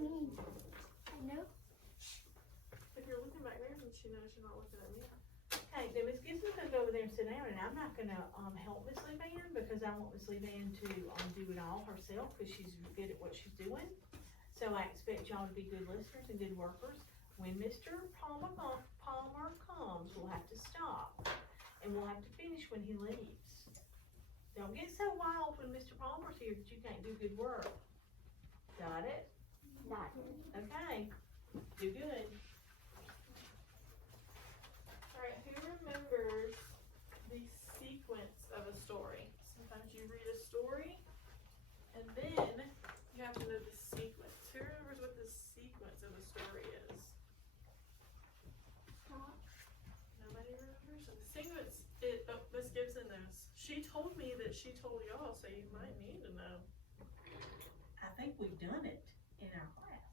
me. I know. If you're looking back there, then she knows you're not looking at me. Okay, then Miss Gibson's gonna go over there and sit down, and I'm not gonna help Miss LeeVan because I want Miss LeeVan to do it all herself because she's good at what she's doing. So I expect y'all to be good listeners and good workers. When Mr. Palmer comes, we'll have to stop, and we'll have to finish when he leaves. Don't get so wild when Mr. Palmer's here that you can't do good work. Got it? Got it. Okay. Do good. Alright, who remembers the sequence of a story? Sometimes you read a story, and then you have to know the sequence. Who remembers what the sequence of a story is? Nobody remembers? So the sequence, Miss Gibson knows. She told me that she told y'all, so you might need to know. I think we've done it in our class.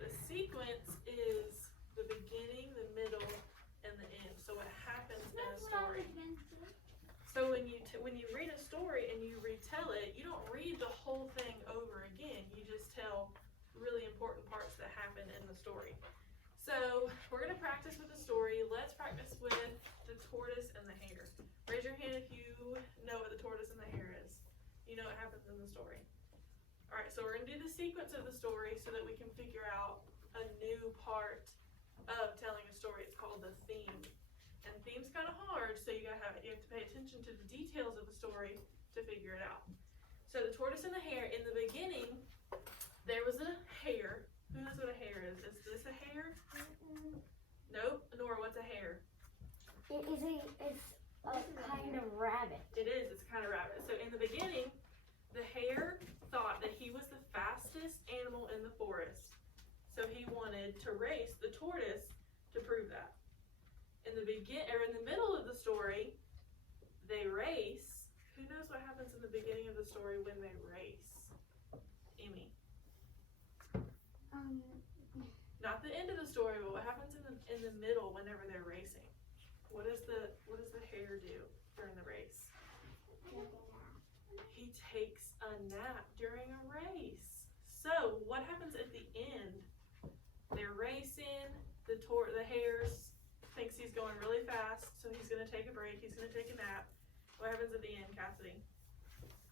The sequence is the beginning, the middle, and the end. So what happens in a story. So when you read a story and you retell it, you don't read the whole thing over again. You just tell really important parts that happen in the story. So we're gonna practice with the story. Let's practice with the tortoise and the hare. Raise your hand if you know what the tortoise and the hare is. You know what happens in the story. Alright, so we're gonna do the sequence of the story so that we can figure out a new part of telling a story. It's called the theme. And theme's kind of hard, so you have to pay attention to the details of the story to figure it out. So the tortoise and the hare, in the beginning, there was a hare. Who knows what a hare is? Is this a hare? Nope. Nora, what's a hare? It's a kind of rabbit. It is. It's a kind of rabbit. So in the beginning, the hare thought that he was the fastest animal in the forest. So he wanted to race the tortoise to prove that. In the middle of the story, they race. Who knows what happens in the beginning of the story when they race? Amy. Not the end of the story, but what happens in the middle whenever they're racing? What does the hare do during the race? He takes a nap during a race. So what happens at the end? They're racing. The hare thinks he's going really fast, so he's gonna take a break. He's gonna take a nap. What happens at the end, Cassidy?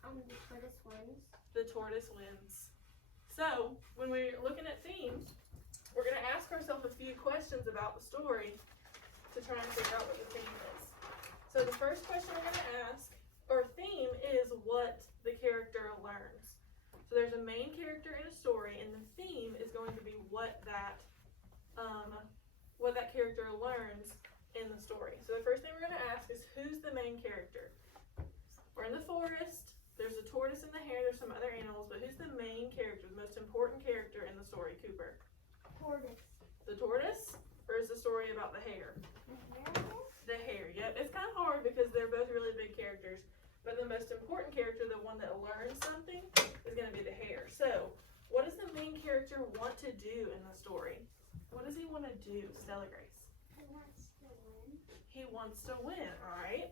The tortoise wins. The tortoise wins. So when we're looking at themes, we're gonna ask ourselves a few questions about the story to try and figure out what the theme is. So the first question we're gonna ask, or theme, is what the character learns. So there's a main character in a story, and the theme is going to be what that character learns in the story. So the first thing we're going to ask is, who's the main character? We're in the forest. There's a tortoise and the hare. There's some other animals, but who's the main character, the most important character in the story, Cooper? Tortoise. The tortoise, or is the story about the hare? The hare. Yep. It's kind of hard because they're both really big characters, but the most important character, the one that learns something, is going to be the hare. So what does the main character want to do in the story? What does he want to do, Stella Grace? He wants to win. He wants to win, alright?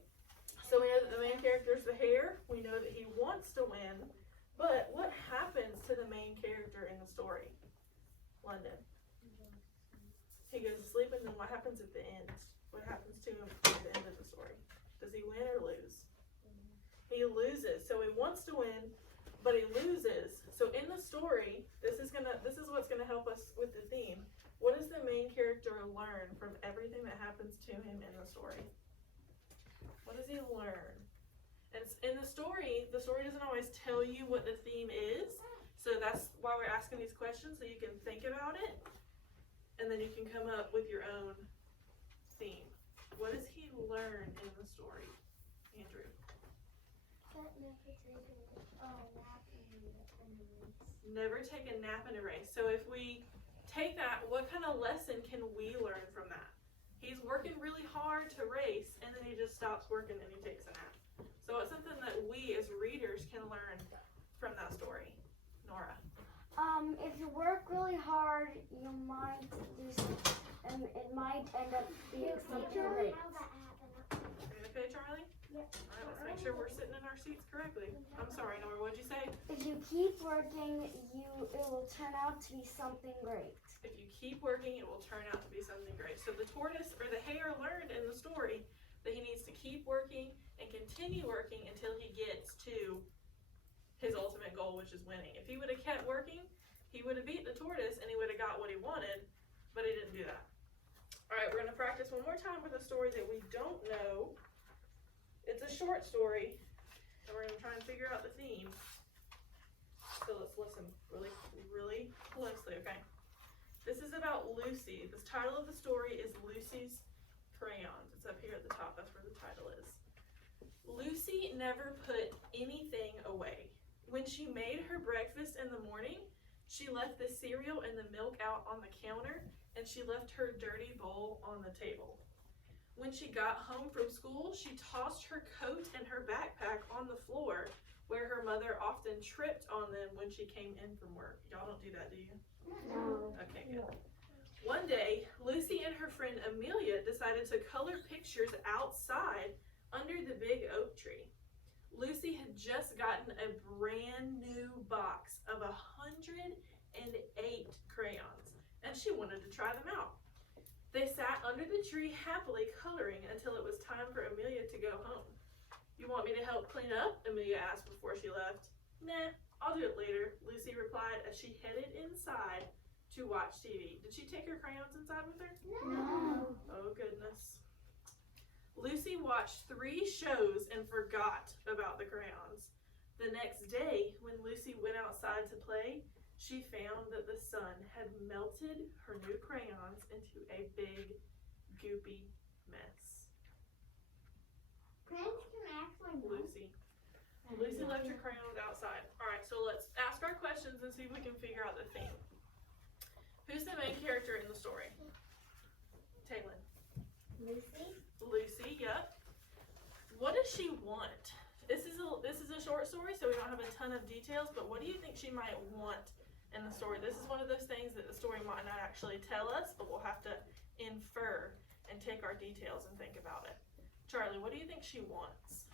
So we know that the main character is the hare. We know that he wants to win. But what happens to the main character in the story? London. He goes to sleep, and then what happens at the end? What happens to him at the end of the story? Does he win or lose? He loses. So he wants to win, but he loses. So in the story, this is what's gonna help us with the theme. What does the main character learn from everything that happens to him in the story? What does he learn? And in the story doesn't always tell you what the theme is. So that's why we're asking these questions, so you can think about it, and then you can come up with your own theme. What does he learn in the story, Andrew? Never take a nap in a race. So if we take that, what kind of lesson can we learn from that? He's working really hard to race, and then he just stops working and he takes a nap. So it's something that we as readers can learn from that story. Nora. If you work really hard, you might it might end up being something great. Are you okay, Charlie? Yep. Alright, let's make sure sure we're sitting in our seats correctly. I'm sorry, Nora, what'd you say? If you keep working, it will turn out to be something great. If you keep working, it will turn out to be something great. So the tortoise or the hare learned in the story that he needs to keep working and continue working until he gets to his ultimate goal, which is winning. If he would have kept working, he would have beat the tortoise and he would have got what he wanted, but he didn't do that. All right, we're going to practice one more time with a story that we don't know. It's a short story, and we're going to try and figure out the theme. So let's listen really, really closely, okay? This is about Lucy. The title of the story is Lucy's Crayons. It's up here at the top. That's where the title is. Lucy never put anything away. When she made her breakfast in the morning, she left the cereal and the milk out on the counter, and she left her dirty bowl on the table. When she got home from school, she tossed her coat and her backpack on the floor, where her mother often tripped on them when she came in from work. Y'all don't do that, do you? No. Okay, good. One day, Lucy and her friend Amelia decided to color pictures outside under the big oak tree. Lucy had just gotten a brand new box of 108 crayons, and she wanted to try them out. They sat under the tree happily coloring until it was time for Amelia to go home. "You want me to help clean up?" Amelia asked before she left. "Nah, I'll do it later," Lucy replied as she headed inside to watch TV. Did she take her crayons inside with her? No. Oh, goodness. Lucy watched 3 shows and forgot about the crayons. The next day, when Lucy went outside to play, she found that the sun had melted her new crayons into a big, goopy mess. Crayons can actually Lucy left her crayons outside. All right, so let's ask our questions and see if we can figure out the theme. Who's the main character in the story? Taylin. Lucy, yep. What does she want? This is a short story, so we don't have a ton of details, but what do you think she might want in the story? This is one of those things that the story might not actually tell us, but we'll have to infer and take our details and think about it. Charlie, what do you think she wants?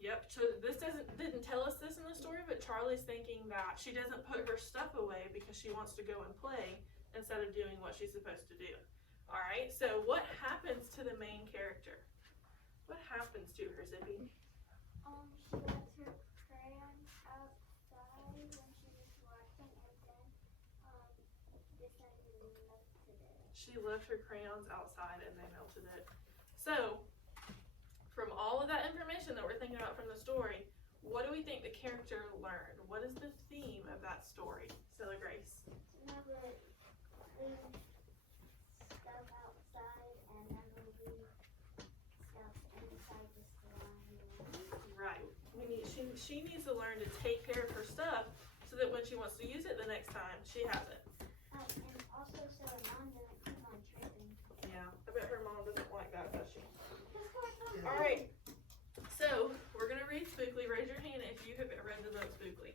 Yep, so this didn't tell us this in the story, but Charlie's thinking that she doesn't put her stuff away because she wants to go and play instead of doing what she's supposed to do. All right, so what happens to the main character? What happens to her, Zippy? She left her crayons outside when she was watching, and then decided to melted it. She left her crayons outside and they melted it. So, from all of that information that we're thinking about from the story, what do we think the character learned? What is the theme of that story? Stella Grace. Never leave stuff outside and never leave stuff inside the slime. Right. She needs to learn to take care of her stuff so that when she wants to use it the next time, she has it. And also so her mom doesn't keep on tripping. Yeah, I bet her mom doesn't like that, does she? All right, so we're going to read Spookly. Raise your hand if you have read the book Spookly.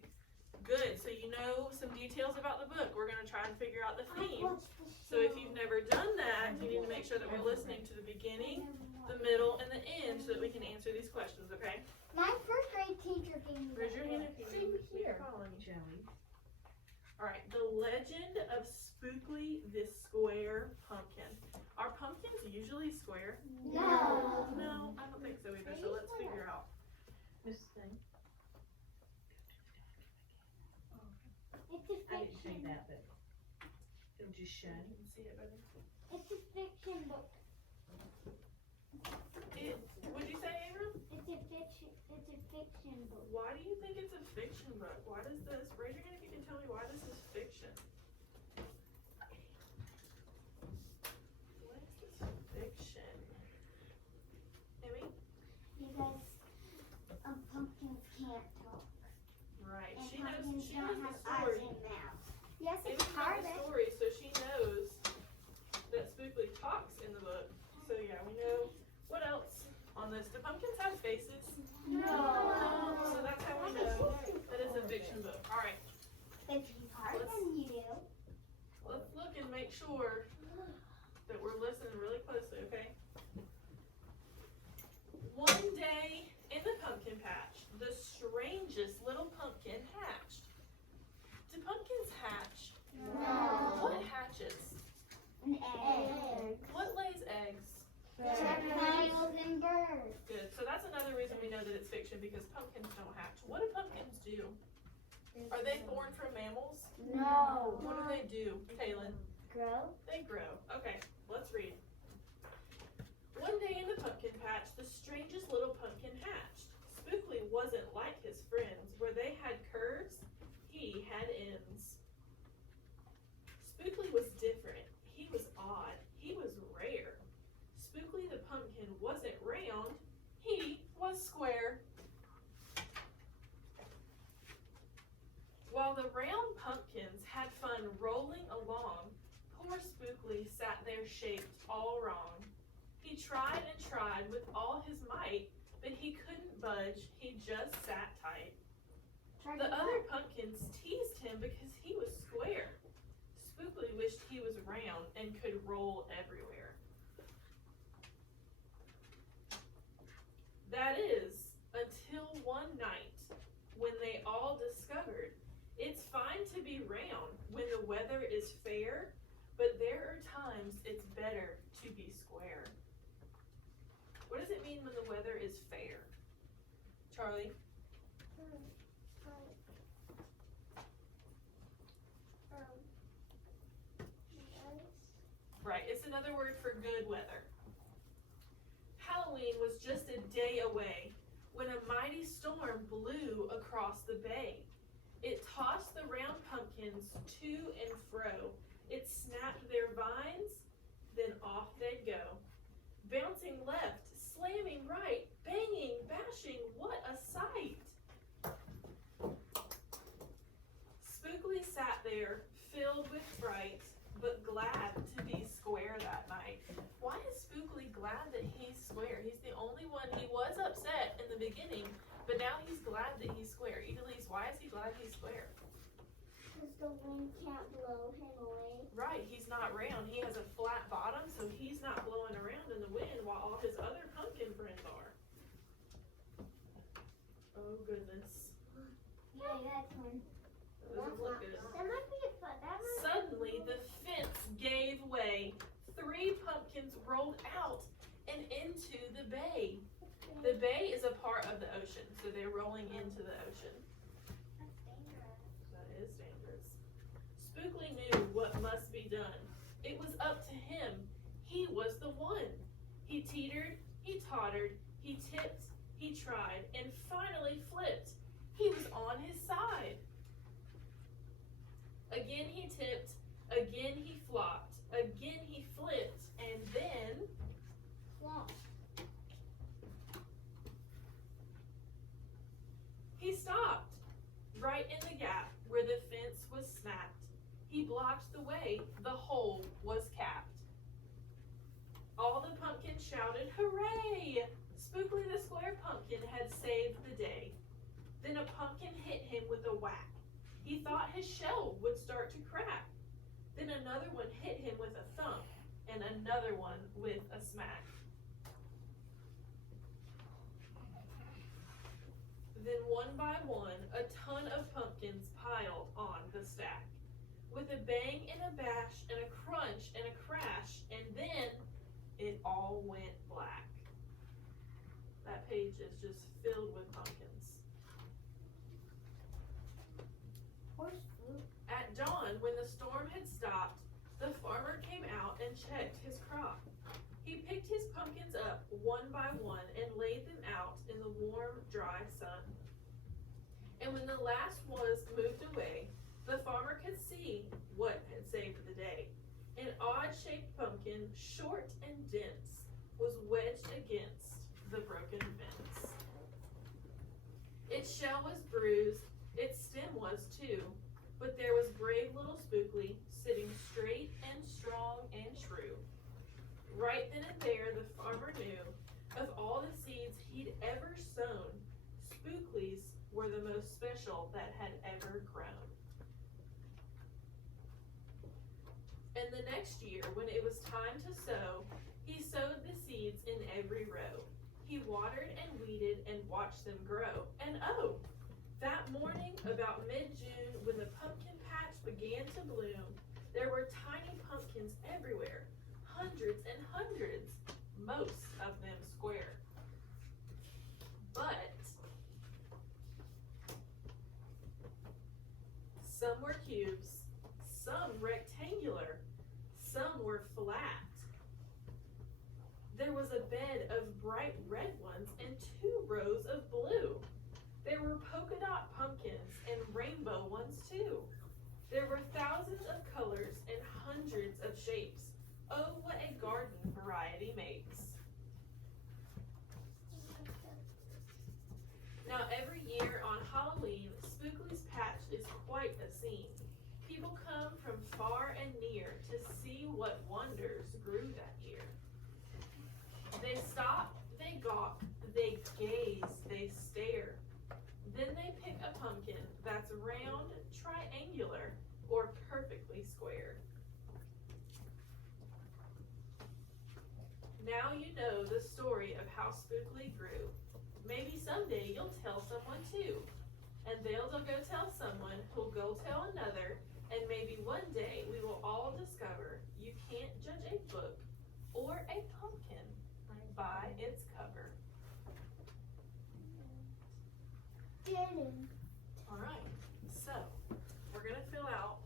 Good, so you know some details about the book. We're going to try and figure out the theme. So if you've never done that, you need to make sure that we're listening to the beginning, the middle, and the end so that we can answer these questions, okay? My first grade teacher gave me Raise your hand if you Same need me to here. call on you. Joey. All right, the legend of Spookly the Square Pumpkin. Are pumpkins usually square? No. No, I don't think so either, so let's figure out. This thing. It's a I didn't say fiction. that, but it'll just show. I can see it better. It's a fiction book. What'd you say, Abram? It's a fiction book. Why do you think it's a fiction book? Why does this, raise your hand if you can tell me why this is fiction. What is this fiction? Amy? Because pumpkins can't talk. Right, And she knows pumpkins the don't have eyes story. and mouths. Yes, Amy it's knows hard. the story, so she knows that Spookly talks in the book. So yeah, we know. What else on this? Do pumpkins have faces? No. So that's how we know because pumpkins don't hatch. What do pumpkins do? Are they born from mammals? No. What do they do, Kaylin? Grow? They grow. Okay, let's read. One day in the pumpkin patch, the strangest little pumpkin hatched. Spookly wasn't like his friends, where they had curves, he had ends. Spookly was different. He was odd. He was rare. Spookly the pumpkin wasn't round, he was square. While the round pumpkins had fun rolling along, poor Spookly sat there shaped all wrong. He tried and tried with all his might, but he couldn't budge, he just sat tight. The other pumpkins teased him because he was square. Spookly wished he was round and could roll everywhere. That is, until one night, when they all discovered it's fine to be round when the weather is fair, but there are times it's better to be square. What does it mean when the weather is fair? Charlie? Right, it's another word for good weather. Halloween was just a day away when a mighty storm blew across the bay. It tossed the round pumpkins to and fro. It snapped their vines, then off they'd go. Bouncing left, slamming right, banging, bashing, what a sight! Spookly sat there, filled with fright, but glad to be square that night. Why is Spookly glad that he's square? He's the only one. He was upset in the beginning, but now he's glad that he's square. Elise, why is he glad he's square? Because the wind can't blow him away. Right, he's not round. He has a flat bottom, so he's not blowing around in the wind while all his other pumpkin friends are. Oh, goodness. Yeah, that's one. That doesn't look good. That might be a fun. Suddenly, the fence gave way. 3 pumpkins rolled out and into the bay. The bay is a part of the ocean, so they're rolling into the ocean. That's dangerous. That is dangerous. Spookly knew what must be done. It was up to him. He was the one. He teetered, he tottered, he tipped, he tried, and finally flipped. He was on his side. Again he tipped, again he flopped, again he flipped, and then Flop. he stopped, right in the gap where the fence was snapped. He blocked the way, the hole was capped. All the pumpkins shouted, hooray! Spookly the square pumpkin had saved the day. Then a pumpkin hit him with a whack. He thought his shell would start to crack. Then another one hit him with a thump, and another one with a smack. Then one by one, a ton of pumpkins piled on the stack. With a bang and a bash and a crunch and a crash, and then it all went black. That page is just filled with pumpkins. At dawn, when the storm had stopped, the farmer came out and checked his crop. He picked his pumpkins up one by one and laid them out in the warm, dry sun. And when the last was moved away, the farmer could see what had saved the day. An odd-shaped pumpkin, short and dense, was wedged against the broken fence. Its shell was bruised, its stem was too, but there was brave little Spookly, sitting straight and strong and true. Right then and there, the farmer knew, of all the seeds he'd ever sown, Spookly's were the most special that had ever grown. And the next year, when it was time to sow, he sowed the seeds in every row. He watered and weeded and watched them grow. And oh, that morning, about mid-June, when the pumpkin patch began to bloom, there were tiny pumpkins everywhere, hundreds and hundreds, most of them square. But some were cubes, some rectangular, some were flat. There was a bed of bright red ones and 2 rows of blue. There were polka dot pumpkins and rainbow ones too. There were thousands of colors and hundreds of shapes. Oh, what a garden variety makes. Now every year on Halloween, Spookly's Patch is quite a scene. People come from far and near to see what wonders grew that year. They stop, they gawk, they gaze, they stare. Then they pick a pumpkin that's round, triangular, or perfectly square. Now you know the story of how Spookly grew. Maybe someday you'll tell someone too. And they'll go tell someone who'll go tell another. And maybe one day we will all discover you can't judge a book or a pumpkin by its cover. Alright, so we're going to fill out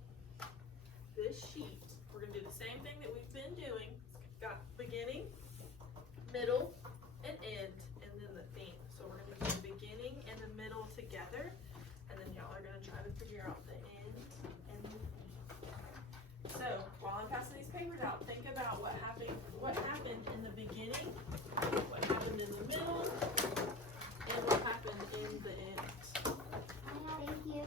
this sheet. We're going to do the same thing that we've been doing. It's got beginning, middle, and end, and then the theme. So we're going to do the beginning and the middle together, and then y'all are going to try to figure out the end and the theme. So while I'm passing these papers out, think about what happened in the beginning, what happened in the middle, and what happened in the end. Thank you.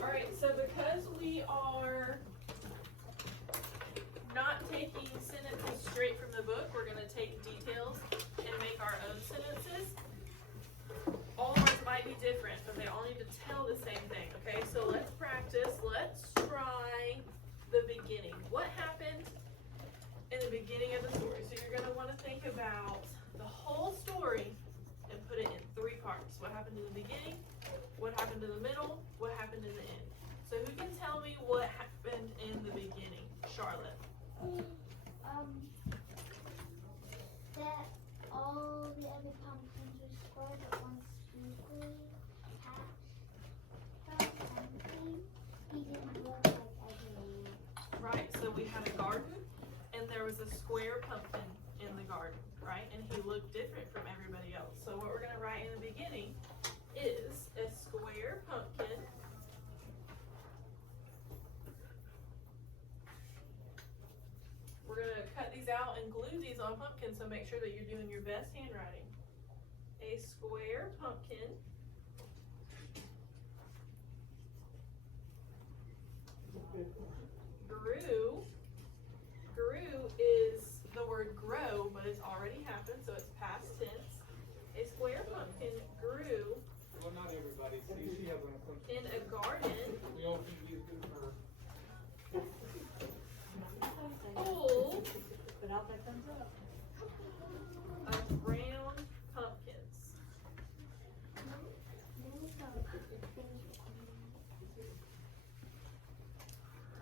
Alright, so because we are not taking sentences straight from the book, we're going to take details and make our own sentences. All of ours might be different, but they all need to tell the same thing, okay? So let's practice. Let's try the beginning. What happened in the beginning of the story? So you're going to want to think about the whole story and put it in 3 parts. What happened in the beginning? What happened in the middle? What happened in the end? So who can tell me what happened in the beginning? Charlotte. That all the other pumpkins were square, but one Spookly hatched something. He didn't look like everyone. Right, so we had a garden, and there was a square pumpkin in the garden, right? And he looked different from everybody else. So what we're going to write in the beginning is a square pumpkin We're going to cut these out and glue these on pumpkins, so make sure that you're doing your best handwriting. A square pumpkin grew. Grew is the word grow, but it's already happened, so it's past tense. A square pumpkin grew. Well, not everybody. See, she has one. In a garden. We all think these good for her. Full But out that comes up. of round pumpkins.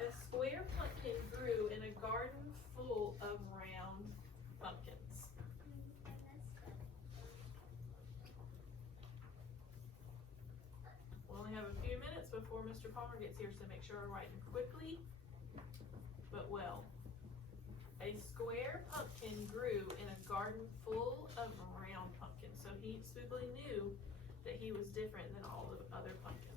A square pumpkin grew in a garden full of round pumpkins. We only have a few minutes before Mr. Palmer gets here, so make sure we're writing quickly but well. A square pumpkin grew in a garden full of round pumpkins. So he Spookly knew that he was different than all the other pumpkins.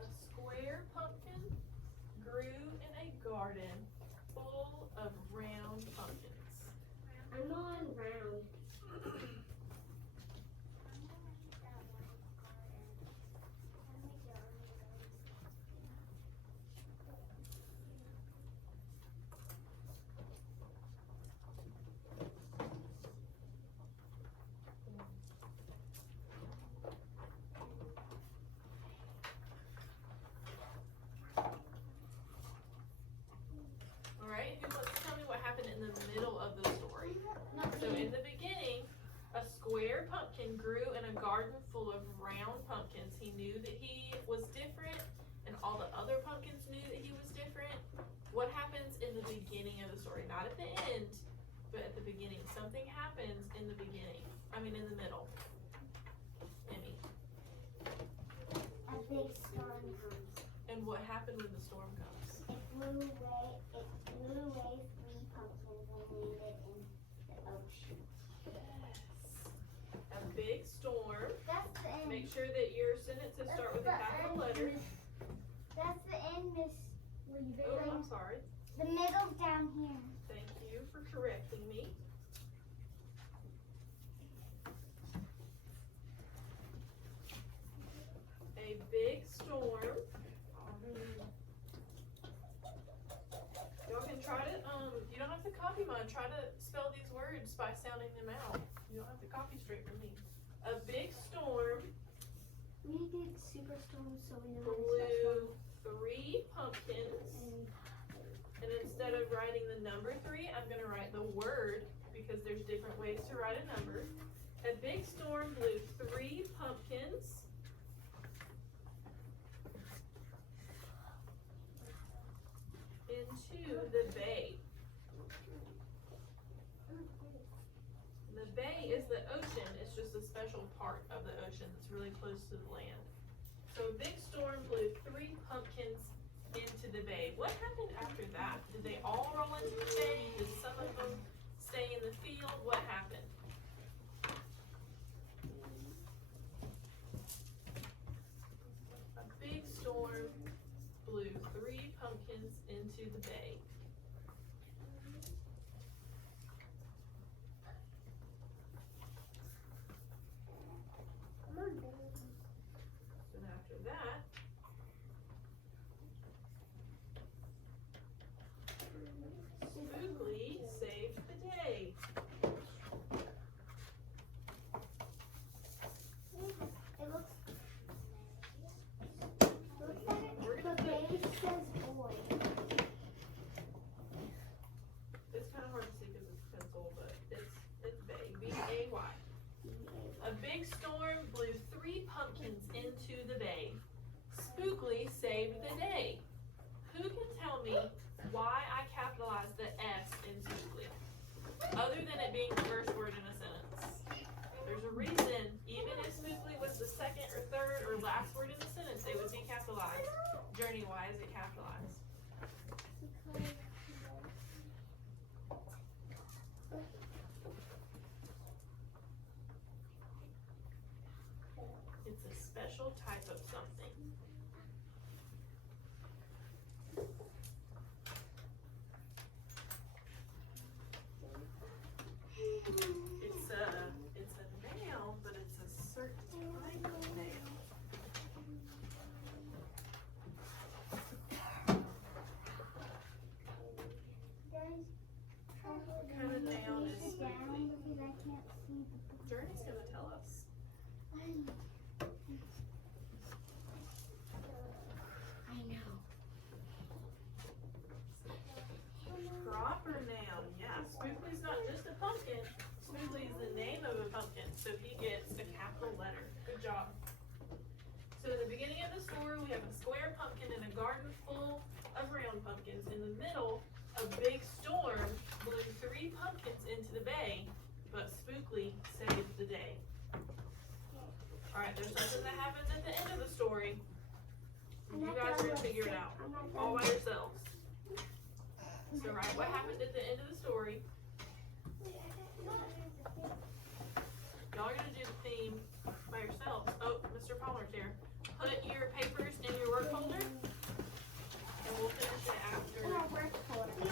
A square pumpkin grew in a garden full of round pumpkins. I'm on round. something happens in the beginning. In the middle. Emmy. A big storm comes. And what happened when the storm comes? It blew away 3 pumpkins and landed in the ocean. Yes. A big storm. That's the end. Make sure that your sentences start with a capital letter. That's the end, Miss Oh, I'm sorry. The middle's down here. Thank you for correcting me. A big storm. Y'all can try to, you don't have to copy mine. Try to spell these words by sounding them out. You don't have to copy straight from me. A big storm We did superstorm, so we know how to blew 3 pumpkins. And instead of writing the number 3, I'm gonna write the word because there's different ways to write a number. A big storm blew 3 pumpkins into the bay. The bay is the ocean. It's just a special part of the ocean that's really close to the land. So a big storm blew 3 pumpkins into the bay. What happened after that? Did they all roll into the bay? Did some of them stay in the field? What happened? A big storm blew 3 pumpkins into the bay. Come on, baby. And after that, Spookly saved the day. It looks like the base says boy. It's kind of hard to see because it's pencil, but it's bay. B-A-Y. A big storm blew 3 pumpkins into the bay. Spookly saved the day. Who can tell me why I capitalized the S in Spookly? Other than it being the first word in a sentence. There's a reason, even if Spookly was the second or third or last word in the sentence, it would be capitalized. Journey, why is it capitalized? It's a special type of something. It's a nail, but it's a certain type of nail. What kind of nail is Spookly? Because I can't see the Journey's gonna tell us. I know. Proper noun, yeah. Spookly's not just a pumpkin. Spookly is the name of a pumpkin, so he gets a capital letter. Good job. So in the beginning of the story, we have a square pumpkin in a garden full of round pumpkins. In the middle, a big storm blew 3 pumpkins into the bay, but Spookly saved the day. Alright, there's something that happens at the end of the story. You guys are gonna figure it out all by yourselves. So, right, what happened at the end of the story? Y'all are gonna do the theme by yourselves. Oh, Mr. Palmer's here. Put your papers in your work folder, and we'll finish it after. In our work folder. Can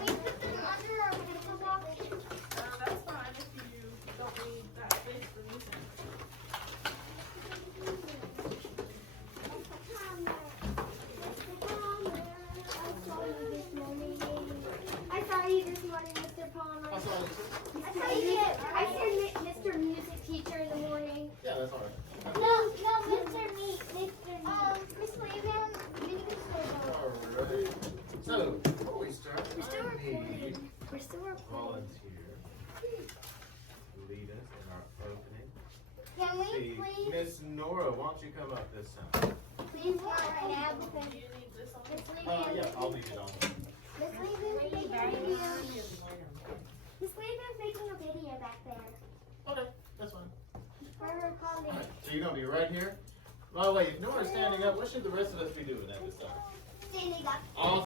we put them under our pencil box? That's fine if you don't need that space for music. I saw you this morning, Mr. Palmer. I saw I said Mr. Music Teacher in the morning. Yeah, that's alright. No, Mr. Miss LeeVan, Alright. So, before we start, We're still I recording. need We're still recording. volunteer to lead us in our opening. Can we See, please, Miss Nora, why don't you come up this time? please not right now Do because you need this on? Miss LeeVan, Yeah, I'll leave it on. Miss LeeVan, thank you. Miss LeeVan, you're gonna be right here. By the way, if no one's standing up, what should the rest of us be doing at this time? Standing up. All